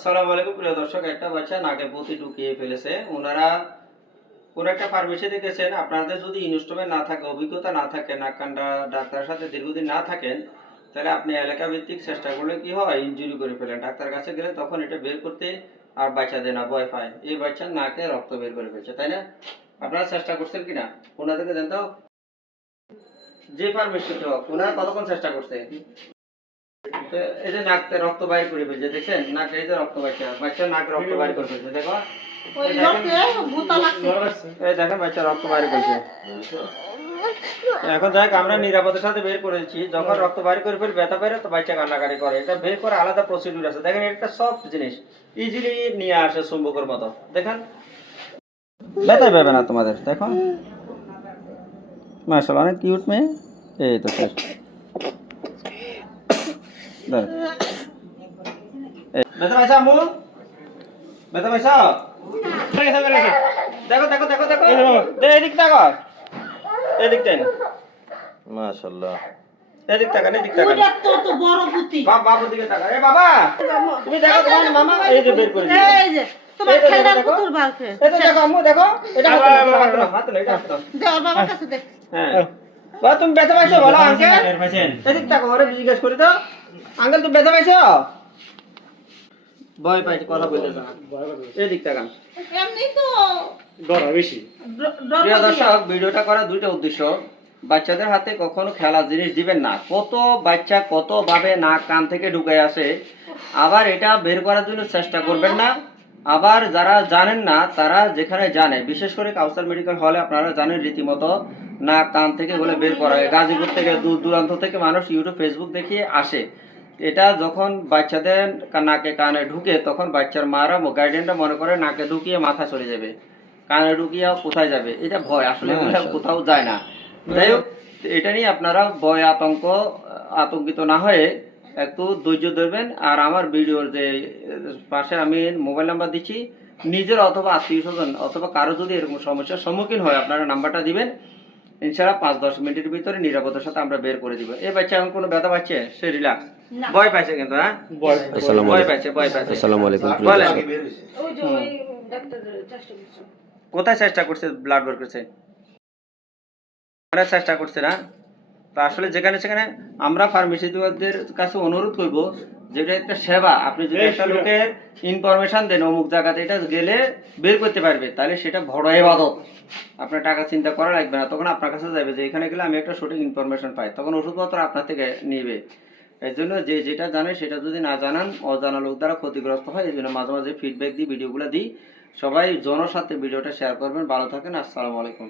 আসসালামু আলাইকুম প্রিয় দর্শক, একটা বাচ্চা নাকে পুঁতি ঢুকিয়ে ফেলেছে। ওনারা কোন একটা ফার্মেসিতে গেছেন। আপনাদের যদি ইনস্ট্রুমেন্ট না থাকে, অভিজ্ঞতা না থাকে, নাক কান্ডা ডাক্তারের সাথে দীর্ঘদিন না থাকেন, তাহলে আপনি এলাকা ভিত্তিক চেষ্টা করলে কি হয়, ইনজুরি করে ফেলেন। ডাক্তারের কাছে গেলে তখন এটা বের করতে আর বাচ্চা দেয় না, ভয় পায়। এই বাচ্চার নাকে রক্ত বের করে ফেলছে, তাই না? আপনারা চেষ্টা করছেন কিনা ওনাদেরকে দেন তো, যে ফার্মেসিতে হোক। ওনারা কতক্ষণ চেষ্টা করছে? এই যে নাকতে রক্ত বাইর করে ফেলছে, দেখছেন? নাকে এই যে রক্ত বাইরছে, বাচ্চা নাক রক্ত বাইর করে ফেলছে, দেখো। এই দেখেন বাচ্চা রক্ত বাইর করছে। এখন যাই আমরা নিরাপদের সাথে বের করেছি। যখন রক্ত বাইর করে ফেল, ব্যথা পেরে তো বাচ্চা কান্নাকাটি করে। এটা বের করে আলাদা প্রসিডিউর আছে। দেখেন এটা সফট জিনিস, ইজিলি নিয়ে আসে চুম্বকের মতো। দেখেন ব্যথাই পাবে না তোমাদের, দেখো। মাশাআল্লাহ, অনেক কিউট মেয়ে। এই তো শেষ। ব্যথা পাইছা আম্মু? ব্যথা পাইছা? দেখো দেখো দেখো দেখো, এদিক তাকাও, এদিক টাইন। মাশাআল্লাহ, এদিক তাকান, এদিক তাকান। ওটা তো বড় পুঁতি। বাবুর দিকে তাকা। এ বাবা, তুমি দেখো তোমার মামা এই যে বের করে দিল। এই যে তোমার খেলার পুতুল বালকে। এটা দেখো আম্মু, দেখো এটা হাত না, হাত না, এটা হাত না। দে ওর বাবার কাছে দে। হ্যাঁ বাবা, তুমি ব্যথা পাইছো বলো আঙ্কেল। এদিক তাকাও, ওরে জিজ্ঞেস করি তো, আঙ্কেল তুমি ব্যথা পাইছো? ভয় পাইছে, কথা বলতে না। এদিক তাকান। এমনি তো ডর বেশি। প্রিয় দর্শক, ভিডিওটা করার দুইটা উদ্দেশ্য। বাচ্চাদের হাতে কখনো খেলার জিনিস দিবেন না। কত বাচ্চা কত ভাবে নাক কান থেকে ঢুকে আসে, আবার এটা বের করার জন্য চেষ্টা করবেন না। আবার যারা জানেন না, তারা যেখানে জানে, বিশেষ করে কাউসার মেডিকেল হলে আপনারা জানেন রীতিমতো নাক কান থেকে বলে বের করা হয়। গাজীপুর থেকে দূর দূরান্ত থেকে মানুষ ইউটিউব ফেসবুক দেখিয়ে আসে। এটা যখন বাচ্চাদের নাকে কানে ঢুকে, তখন বাচ্চার মারা গার্ডিয়ানরা মনে করে নাকে ঢুকিয়ে মাথা চলে যাবে, কানে ঢুকিয়ে কোথায় যাবে। এটা ভয়, আসলে কোথাও যায় না। যাই হোক, এটা নিয়ে আপনারা ভয় আতঙ্কিত না হয়ে একটু ধৈর্য ধরবেন। আর আমার ভিডিওর যে পাশে আমি মোবাইল নাম্বার দিচ্ছি, নিজের অথবা আত্মীয় স্বজন অথবা কারো যদি এরকম সমস্যার সম্মুখীন হয়, আপনারা নাম্বারটা দিবেন। ইনশাআল্লাহ 5-10 মিনিটের ভিতরে নিরাপদের সাথে আমরা বের করে দিব। এই বাচ্চা এখন কোনো ব্যথা পাচ্ছে? সে রিল্যাক্স। ভয় পাইছে কিন্তু, হ্যাঁ ভয় পাইছে, ভয় পাইছে। আসসালামু আলাইকুম। বলেন ওই যে ওই ডাক্তার চেষ্টা করছে। কোথায় চেষ্টা করছে? ব্লাড বের করছে, চেষ্টা করছে না তো। আসলে যেখানে সেখানে আমরা ফার্মেসিদের কাছে অনুরোধ করব, যেটা একটা সেবা। আপনি যদি একটা লোকের ইনফরমেশন দেন অমুক জায়গাতে এটা গেলে বের করতে পারবে, তাহলে সেটা বড় ইবাদত। আপনার টাকা চিন্তা করা লাগবে না, তখন আপনার কাছে যাবে যে এখানে গেলে আমি একটা সঠিক ইনফরমেশন পাই, তখন ওষুধপত্র আপনার থেকে নিবে। এই জন্য যে যেটা জানে সেটা যদি না জানান, অজানা লোক দ্বারা ক্ষতিগ্রস্ত হয়। এই জন্য মাঝে মাঝে ফিডব্যাক দিই, ভিডিওগুলো দিই। সবাই জনস্বার্থে ভিডিওটা শেয়ার করবেন। ভালো থাকেন, আসসালামু আলাইকুম।